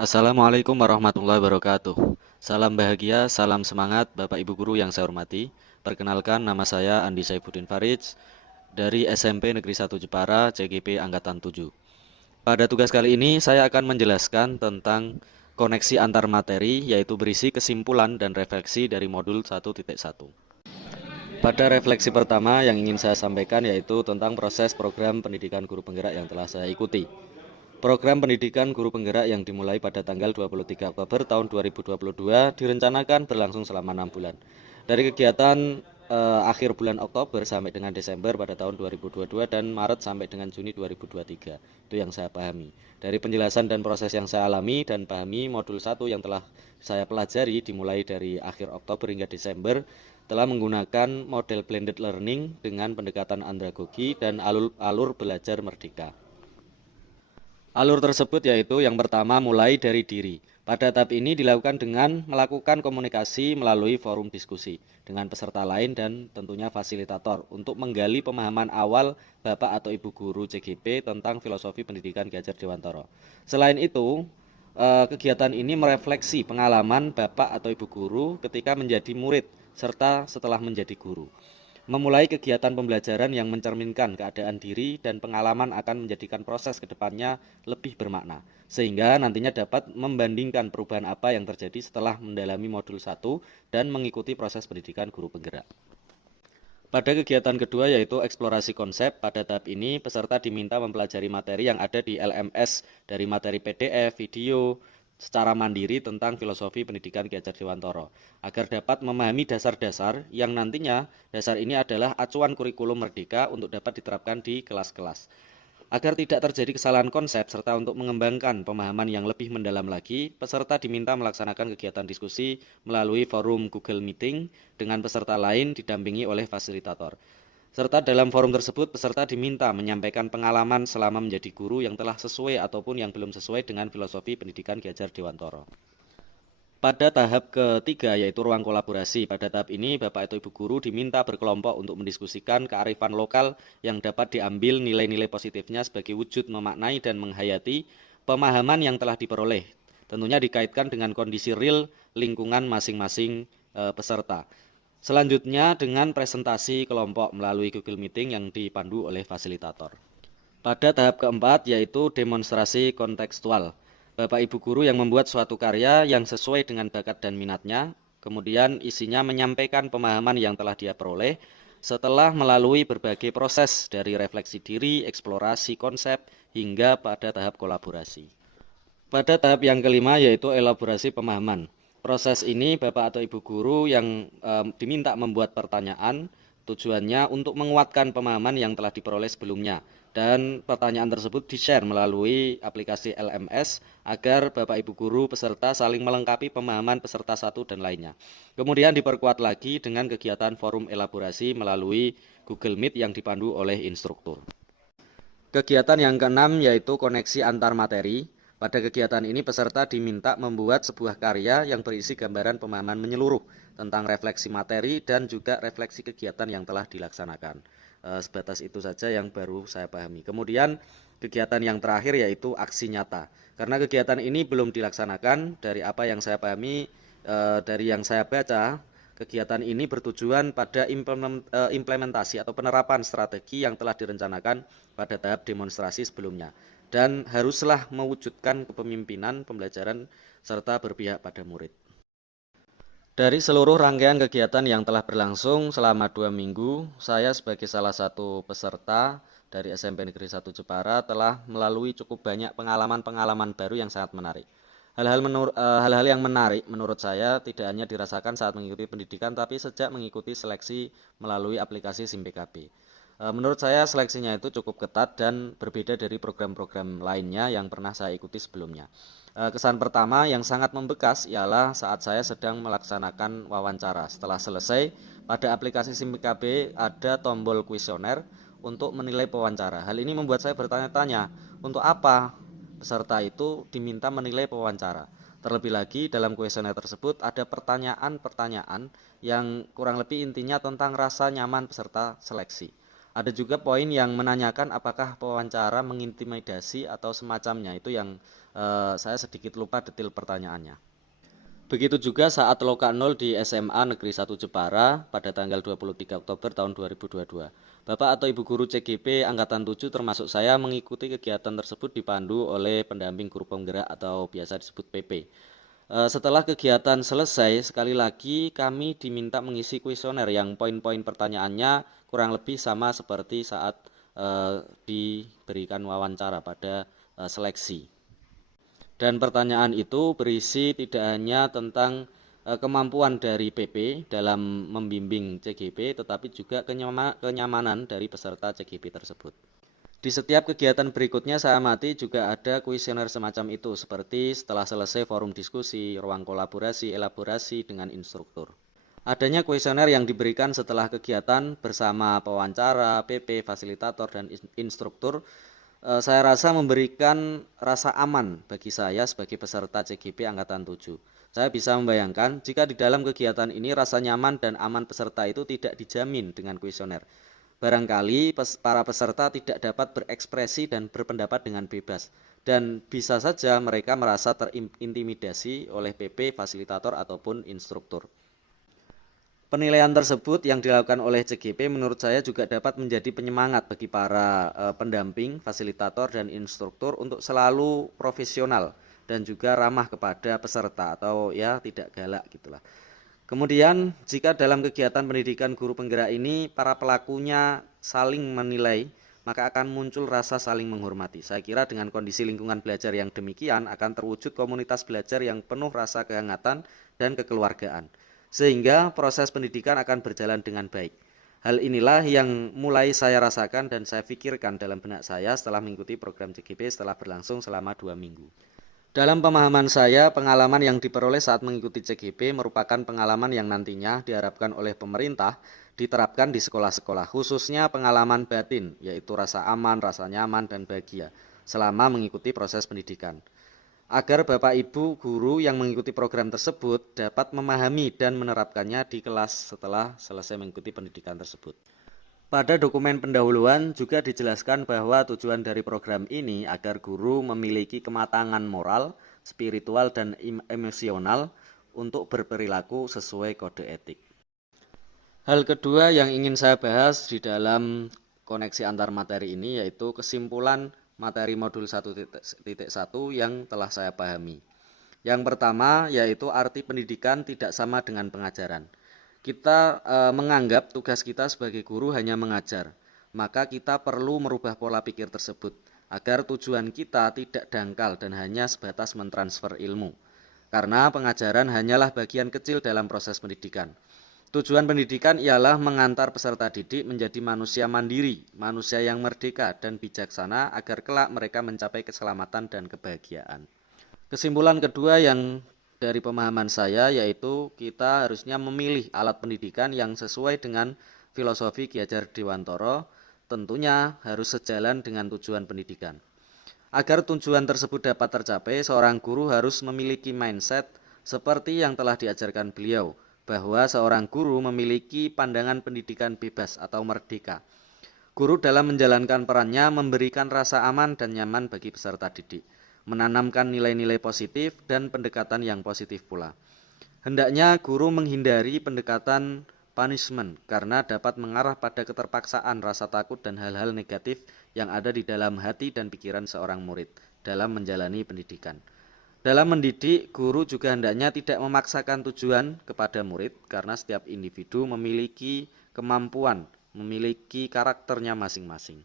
Assalamualaikum warahmatullahi wabarakatuh. Salam bahagia, salam semangat Bapak Ibu Guru yang saya hormati. Perkenalkan nama saya Andi Saifuddin Farij dari SMP Negeri 1 Jepara, CGP Angkatan 7. Pada tugas kali ini saya akan menjelaskan tentang koneksi antar materi yaitu berisi kesimpulan dan refleksi dari modul 1.1. Pada refleksi pertama yang ingin saya sampaikan yaitu tentang proses program pendidikan guru penggerak yang telah saya ikuti. Program pendidikan guru penggerak yang dimulai pada tanggal 23 Oktober tahun 2022 direncanakan berlangsung selama 6 bulan. Dari kegiatan akhir bulan Oktober sampai dengan Desember pada tahun 2022 dan Maret sampai dengan Juni 2023. Itu yang saya pahami. Dari penjelasan dan proses yang saya alami dan pahami, modul 1 yang telah saya pelajari dimulai dari akhir Oktober hingga Desember telah menggunakan model blended learning dengan pendekatan andragogi dan alur belajar merdeka. Alur tersebut yaitu yang pertama mulai dari diri. Pada tahap ini dilakukan dengan melakukan komunikasi melalui forum diskusi dengan peserta lain dan tentunya fasilitator untuk menggali pemahaman awal Bapak atau Ibu Guru CGP tentang filosofi pendidikan Ki Hajar Dewantara. Selain itu, kegiatan ini merefleksi pengalaman Bapak atau Ibu Guru ketika menjadi murid serta setelah menjadi guru. Memulai kegiatan pembelajaran yang mencerminkan keadaan diri dan pengalaman akan menjadikan proses ke depannya lebih bermakna, sehingga nantinya dapat membandingkan perubahan apa yang terjadi setelah mendalami modul 1 dan mengikuti proses pendidikan guru penggerak. Pada kegiatan kedua yaitu eksplorasi konsep, pada tahap ini peserta diminta mempelajari materi yang ada di LMS dari materi PDF, video, secara mandiri tentang filosofi pendidikan Ki Hajar Dewantara agar dapat memahami dasar-dasar yang nantinya dasar ini adalah acuan kurikulum merdeka untuk dapat diterapkan di kelas-kelas. Agar tidak terjadi kesalahan konsep serta untuk mengembangkan pemahaman yang lebih mendalam lagi, peserta diminta melaksanakan kegiatan diskusi melalui forum Google Meeting dengan peserta lain didampingi oleh fasilitator. Serta dalam forum tersebut peserta diminta menyampaikan pengalaman selama menjadi guru yang telah sesuai ataupun yang belum sesuai dengan filosofi pendidikan Ki Hajar Dewantara. Pada tahap ketiga yaitu ruang kolaborasi. Pada tahap ini Bapak atau Ibu Guru diminta berkelompok untuk mendiskusikan kearifan lokal yang dapat diambil nilai-nilai positifnya sebagai wujud memaknai dan menghayati pemahaman yang telah diperoleh. Tentunya dikaitkan dengan kondisi real lingkungan masing-masing peserta. Selanjutnya dengan presentasi kelompok melalui Google Meeting yang dipandu oleh fasilitator. Pada tahap keempat yaitu demonstrasi kontekstual. Bapak Ibu Guru yang membuat suatu karya yang sesuai dengan bakat dan minatnya, kemudian isinya menyampaikan pemahaman yang telah dia peroleh setelah melalui berbagai proses dari refleksi diri, eksplorasi konsep, hingga pada tahap kolaborasi. Pada tahap yang kelima yaitu elaborasi pemahaman. Proses ini Bapak atau Ibu Guru yang diminta membuat pertanyaan, tujuannya untuk menguatkan pemahaman yang telah diperoleh sebelumnya. Dan pertanyaan tersebut di-share melalui aplikasi LMS agar Bapak Ibu Guru peserta saling melengkapi pemahaman peserta satu dan lainnya. Kemudian diperkuat lagi dengan kegiatan forum elaborasi melalui Google Meet yang dipandu oleh instruktur. Kegiatan yang keenam yaitu koneksi antar materi. Pada kegiatan ini peserta diminta membuat sebuah karya yang berisi gambaran pemahaman menyeluruh tentang refleksi materi dan juga refleksi kegiatan yang telah dilaksanakan. Sebatas itu saja yang baru saya pahami. Kemudian kegiatan yang terakhir yaitu aksi nyata. Karena kegiatan ini belum dilaksanakan, dari apa yang saya pahami, dari yang saya baca, kegiatan ini bertujuan pada implementasi atau penerapan strategi yang telah direncanakan pada tahap demonstrasi sebelumnya dan haruslah mewujudkan kepemimpinan pembelajaran serta berpihak pada murid. Dari seluruh rangkaian kegiatan yang telah berlangsung selama 2 minggu, saya sebagai salah satu peserta dari SMP Negeri 1 Jepara telah melalui cukup banyak pengalaman-pengalaman baru yang sangat menarik. Hal-hal yang menarik menurut saya tidak hanya dirasakan saat mengikuti pendidikan, tapi sejak mengikuti seleksi melalui aplikasi SIM PKB. Menurut saya seleksinya itu cukup ketat dan berbeda dari program-program lainnya yang pernah saya ikuti sebelumnya. Kesan pertama yang sangat membekas ialah saat saya sedang melaksanakan wawancara. Setelah selesai, pada aplikasi SIM PKB ada tombol kuesioner untuk menilai pewawancara. Hal ini membuat saya bertanya-tanya, untuk apa peserta itu diminta menilai pewawancara? Terlebih lagi dalam kuesioner tersebut ada pertanyaan-pertanyaan yang kurang lebih intinya tentang rasa nyaman peserta seleksi. Ada juga poin yang menanyakan apakah wawancara mengintimidasi atau semacamnya. Itu yang saya sedikit lupa detail pertanyaannya. Begitu juga saat Loka 0 di SMA Negeri 1 Jepara pada tanggal 23 Oktober tahun 2022. Bapak atau Ibu Guru CGP Angkatan 7 termasuk saya mengikuti kegiatan tersebut dipandu oleh pendamping guru penggerak atau biasa disebut PP. Setelah kegiatan selesai, sekali lagi kami diminta mengisi kuesioner yang poin-poin pertanyaannya kurang lebih sama seperti saat diberikan wawancara pada seleksi. Dan pertanyaan itu berisi tidak hanya tentang kemampuan dari PP dalam membimbing CGP, tetapi juga kenyamanan dari peserta CGP tersebut. Di setiap kegiatan berikutnya saya amati juga ada kuesioner semacam itu, seperti setelah selesai forum diskusi, ruang kolaborasi, elaborasi dengan instruktur. Adanya kuesioner yang diberikan setelah kegiatan bersama pewawancara, PP, fasilitator, dan instruktur, saya rasa memberikan rasa aman bagi saya sebagai peserta CGP Angkatan 7. Saya bisa membayangkan jika di dalam kegiatan ini rasa nyaman dan aman peserta itu tidak dijamin dengan kuesioner. Barangkali para peserta tidak dapat berekspresi dan berpendapat dengan bebas, dan bisa saja mereka merasa terintimidasi oleh PP, fasilitator, ataupun instruktur. Penilaian tersebut yang dilakukan oleh CGP menurut saya juga dapat menjadi penyemangat bagi para pendamping, fasilitator, dan instruktur untuk selalu profesional dan juga ramah kepada peserta atau ya tidak galak gitulah. Kemudian jika dalam kegiatan pendidikan guru penggerak ini para pelakunya saling menilai, maka akan muncul rasa saling menghormati. Saya kira dengan kondisi lingkungan belajar yang demikian akan terwujud komunitas belajar yang penuh rasa kehangatan dan kekeluargaan. Sehingga proses pendidikan akan berjalan dengan baik. Hal inilah yang mulai saya rasakan dan saya pikirkan dalam benak saya setelah mengikuti program CGP setelah berlangsung selama 2 minggu. Dalam pemahaman saya, pengalaman yang diperoleh saat mengikuti CGP merupakan pengalaman yang nantinya diharapkan oleh pemerintah diterapkan di sekolah-sekolah, khususnya pengalaman batin, yaitu rasa aman, rasa nyaman, dan bahagia selama mengikuti proses pendidikan. Agar Bapak Ibu guru yang mengikuti program tersebut dapat memahami dan menerapkannya di kelas setelah selesai mengikuti pendidikan tersebut. Pada dokumen pendahuluan juga dijelaskan bahwa tujuan dari program ini agar guru memiliki kematangan moral, spiritual, dan emosional untuk berperilaku sesuai kode etik. Hal kedua yang ingin saya bahas di dalam koneksi antar materi ini yaitu kesimpulan materi modul 1.1 yang telah saya pahami. Yang pertama yaitu arti pendidikan tidak sama dengan pengajaran. Kita menganggap tugas kita sebagai guru hanya mengajar, maka kita perlu merubah pola pikir tersebut agar tujuan kita tidak dangkal dan hanya sebatas mentransfer ilmu. Karena pengajaran hanyalah bagian kecil dalam proses pendidikan. Tujuan pendidikan ialah mengantar peserta didik menjadi manusia mandiri, manusia yang merdeka dan bijaksana agar kelak mereka mencapai keselamatan dan kebahagiaan. Kesimpulan kedua yang dari pemahaman saya yaitu kita harusnya memilih alat pendidikan yang sesuai dengan filosofi Ki Hajar Dewantara, tentunya harus sejalan dengan tujuan pendidikan. Agar tujuan tersebut dapat tercapai, seorang guru harus memiliki mindset seperti yang telah diajarkan beliau, bahwa seorang guru memiliki pandangan pendidikan bebas atau merdeka. Guru dalam menjalankan perannya memberikan rasa aman dan nyaman bagi peserta didik, menanamkan nilai-nilai positif dan pendekatan yang positif pula. Hendaknya guru menghindari pendekatan punishment karena dapat mengarah pada keterpaksaan rasa takut dan hal-hal negatif yang ada di dalam hati dan pikiran seorang murid dalam menjalani pendidikan. Dalam mendidik, guru juga hendaknya tidak memaksakan tujuan kepada murid karena setiap individu memiliki kemampuan, memiliki karakternya masing-masing.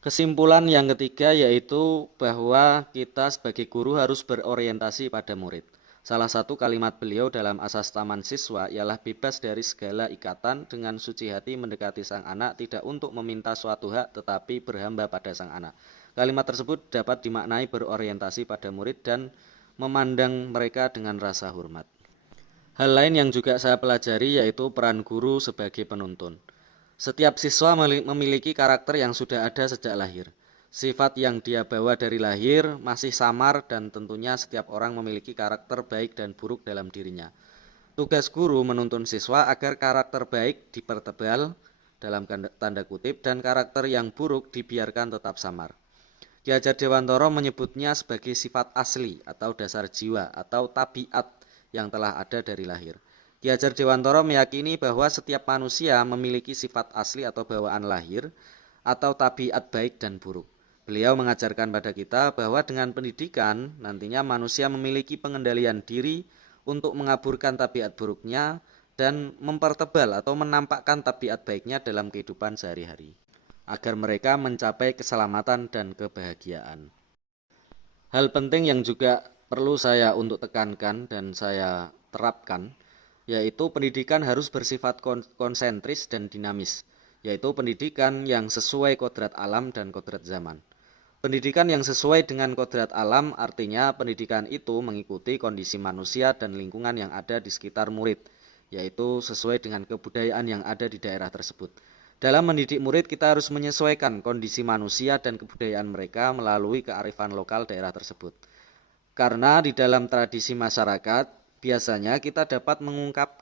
Kesimpulan yang ketiga yaitu bahwa kita sebagai guru harus berorientasi pada murid. Salah satu kalimat beliau dalam Asas Taman Siswa ialah bebas dari segala ikatan dengan suci hati mendekati sang anak tidak untuk meminta suatu hak tetapi berhamba pada sang anak. Kalimat tersebut dapat dimaknai berorientasi pada murid dan memandang mereka dengan rasa hormat. Hal lain yang juga saya pelajari yaitu peran guru sebagai penuntun. Setiap siswa memiliki karakter yang sudah ada sejak lahir. Sifat yang dia bawa dari lahir masih samar dan tentunya setiap orang memiliki karakter baik dan buruk dalam dirinya. Tugas guru menuntun siswa agar karakter baik dipertebal dalam tanda kutip, dan karakter yang buruk dibiarkan tetap samar. Ki Hajar Dewantara menyebutnya sebagai sifat asli atau dasar jiwa atau tabiat yang telah ada dari lahir. Ki Hajar Dewantara meyakini bahwa setiap manusia memiliki sifat asli atau bawaan lahir atau tabiat baik dan buruk. Beliau mengajarkan pada kita bahwa dengan pendidikan nantinya manusia memiliki pengendalian diri untuk mengaburkan tabiat buruknya dan mempertebal atau menampakkan tabiat baiknya dalam kehidupan sehari-hari, agar mereka mencapai keselamatan dan kebahagiaan. Hal penting yang juga perlu saya untuk tekankan dan saya terapkan, yaitu pendidikan harus bersifat konsentris dan dinamis, yaitu pendidikan yang sesuai kodrat alam dan kodrat zaman. Pendidikan yang sesuai dengan kodrat alam artinya pendidikan itu mengikuti kondisi manusia dan lingkungan yang ada di sekitar murid, yaitu sesuai dengan kebudayaan yang ada di daerah tersebut. Dalam mendidik murid, kita harus menyesuaikan kondisi manusia dan kebudayaan mereka melalui kearifan lokal daerah tersebut. Karena di dalam tradisi masyarakat, biasanya kita dapat mengungkap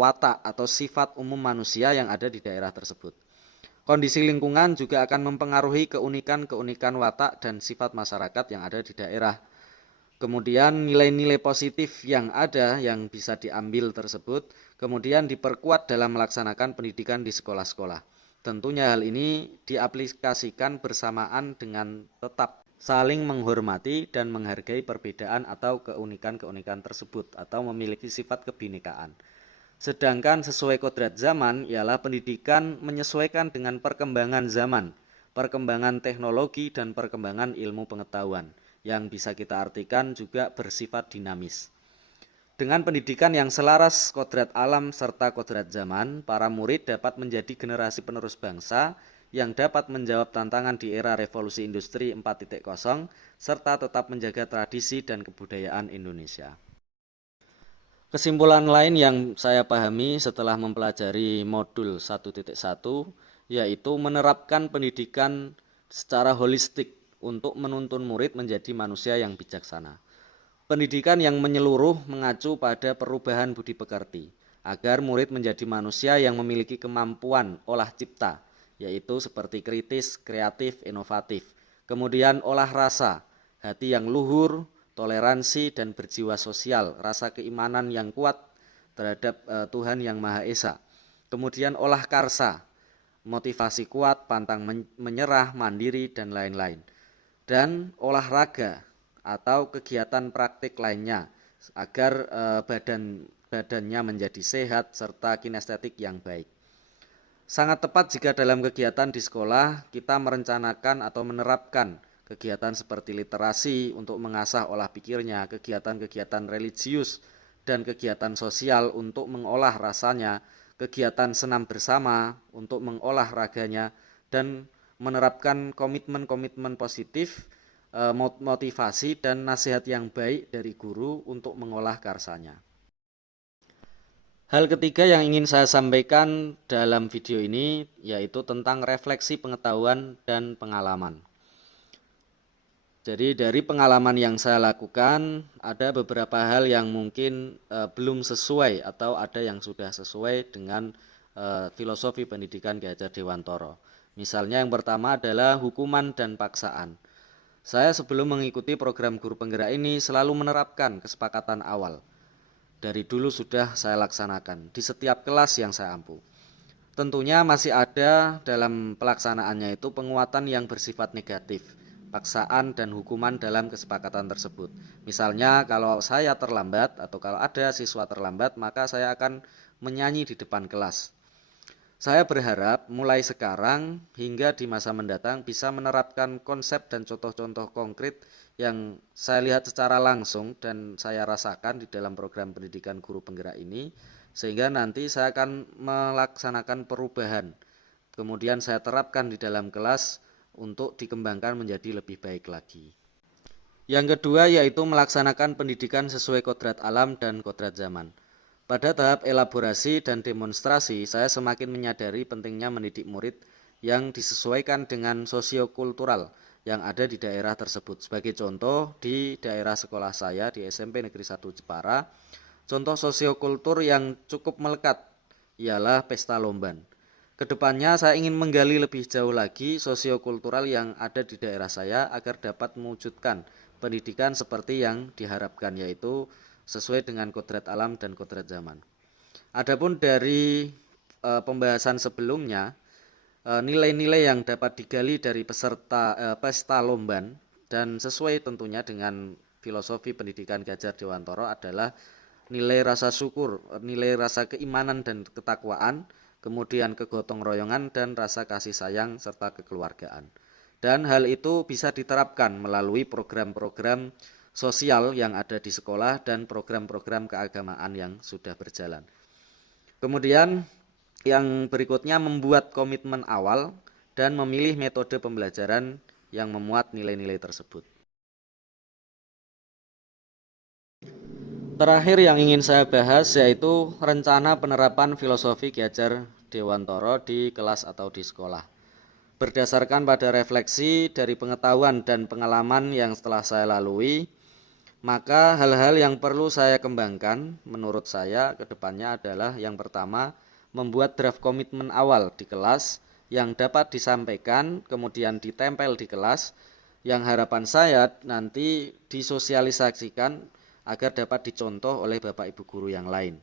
watak atau sifat umum manusia yang ada di daerah tersebut. Kondisi lingkungan juga akan mempengaruhi keunikan watak dan sifat masyarakat yang ada di daerah. Kemudian nilai-nilai positif yang ada yang bisa diambil tersebut kemudian diperkuat dalam melaksanakan pendidikan di sekolah-sekolah. Tentunya hal ini diaplikasikan bersamaan dengan tetap saling menghormati dan menghargai perbedaan atau keunikan-keunikan tersebut atau memiliki sifat kebinekaan. Sedangkan sesuai kodrat zaman ialah pendidikan menyesuaikan dengan perkembangan zaman, perkembangan teknologi dan perkembangan ilmu pengetahuan yang bisa kita artikan juga bersifat dinamis. Dengan pendidikan yang selaras kodrat alam serta kodrat zaman, para murid dapat menjadi generasi penerus bangsa yang dapat menjawab tantangan di era revolusi industri 4.0 serta tetap menjaga tradisi dan kebudayaan Indonesia. Kesimpulan lain yang saya pahami setelah mempelajari modul 1.1 yaitu menerapkan pendidikan secara holistik untuk menuntun murid menjadi manusia yang bijaksana. Pendidikan yang menyeluruh mengacu pada perubahan budi pekerti agar murid menjadi manusia yang memiliki kemampuan olah cipta, yaitu seperti kritis, kreatif, inovatif. Kemudian olah rasa, hati yang luhur, toleransi dan berjiwa sosial, rasa keimanan yang kuat terhadap Tuhan Yang Maha Esa. Kemudian olah karsa, motivasi kuat, pantang menyerah, mandiri dan lain-lain. Dan olahraga atau kegiatan praktik lainnya agar badannya menjadi sehat serta kinestetik yang baik. Sangat tepat jika dalam kegiatan di sekolah kita merencanakan atau menerapkan kegiatan seperti literasi untuk mengasah olah pikirnya, kegiatan-kegiatan religius dan kegiatan sosial untuk mengolah rasanya, kegiatan senam bersama untuk mengolah raganya, dan menerapkan komitmen-komitmen positif, motivasi dan nasihat yang baik dari guru untuk mengolah karsanya. Hal ketiga yang ingin saya sampaikan dalam video ini yaitu tentang refleksi pengetahuan dan pengalaman. Jadi dari pengalaman yang saya lakukan, ada beberapa hal yang mungkin belum sesuai atau ada yang sudah sesuai dengan filosofi pendidikan Ki Hajar Dewantara. Misalnya yang pertama adalah hukuman dan paksaan. Saya sebelum mengikuti program guru penggerak ini selalu menerapkan kesepakatan awal. Dari dulu sudah saya laksanakan di setiap kelas yang saya ampu. Tentunya masih ada dalam pelaksanaannya itu penguatan yang bersifat negatif, paksaan dan hukuman dalam kesepakatan tersebut. Misalnya kalau saya terlambat atau kalau ada siswa terlambat, maka saya akan menyanyi di depan kelas. Saya berharap mulai sekarang hingga di masa mendatang bisa menerapkan konsep dan contoh-contoh konkret yang saya lihat secara langsung dan saya rasakan di dalam program pendidikan guru penggerak ini, sehingga nanti saya akan melaksanakan perubahan. Kemudian saya terapkan di dalam kelas untuk dikembangkan menjadi lebih baik lagi. Yang kedua yaitu melaksanakan pendidikan sesuai kodrat alam dan kodrat zaman. Pada tahap elaborasi dan demonstrasi, saya semakin menyadari pentingnya mendidik murid yang disesuaikan dengan sosiokultural yang ada di daerah tersebut. Sebagai contoh, di daerah sekolah saya di SMP Negeri 1 Jepara, contoh sosiokultur yang cukup melekat ialah Pesta Lomban. Kedepannya saya ingin menggali lebih jauh lagi sosiokultural yang ada di daerah saya agar dapat mewujudkan pendidikan seperti yang diharapkan, yaitu sesuai dengan kodrat alam dan kodrat zaman. Adapun dari pembahasan sebelumnya, nilai-nilai yang dapat digali dari peserta Pesta Lomban dan sesuai tentunya dengan filosofi pendidikan Gadjar Dewantoro adalah nilai rasa syukur, nilai rasa keimanan dan ketakwaan, kemudian kegotong royongan dan rasa kasih sayang serta kekeluargaan. Dan hal itu bisa diterapkan melalui program-program sosial yang ada di sekolah dan program-program keagamaan yang sudah berjalan. Kemudian yang berikutnya membuat komitmen awal dan memilih metode pembelajaran yang memuat nilai-nilai tersebut. Terakhir yang ingin saya bahas yaitu rencana penerapan filosofi Gadjar Dewantoro di kelas atau di sekolah. Berdasarkan pada refleksi dari pengetahuan dan pengalaman yang telah saya lalui, maka hal-hal yang perlu saya kembangkan menurut saya ke depannya adalah yang pertama, membuat draft komitmen awal di kelas yang dapat disampaikan kemudian ditempel di kelas, yang harapan saya nanti disosialisasikan agar dapat dicontoh oleh Bapak Ibu guru yang lain.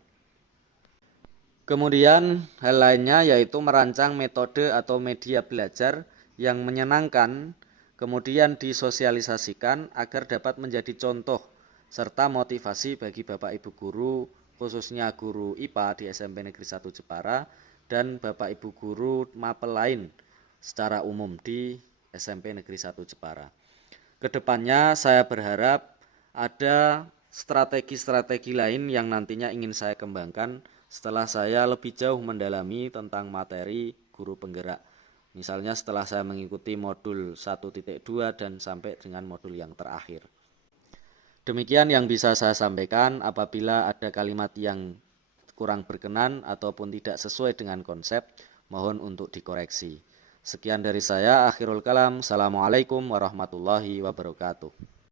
Kemudian hal lainnya yaitu merancang metode atau media belajar yang menyenangkan, kemudian disosialisasikan agar dapat menjadi contoh serta motivasi bagi Bapak Ibu guru, khususnya guru IPA di SMP Negeri 1 Jepara dan Bapak Ibu guru mapel lain secara umum di SMP Negeri 1 Jepara. Kedepannya saya berharap ada strategi-strategi lain yang nantinya ingin saya kembangkan setelah saya lebih jauh mendalami tentang materi guru penggerak. Misalnya setelah saya mengikuti modul 1.2 dan sampai dengan modul yang terakhir. Demikian yang bisa saya sampaikan. Apabila ada kalimat yang kurang berkenan ataupun tidak sesuai dengan konsep, mohon untuk dikoreksi. Sekian dari saya, akhirul kalam. Assalamualaikum warahmatullahi wabarakatuh.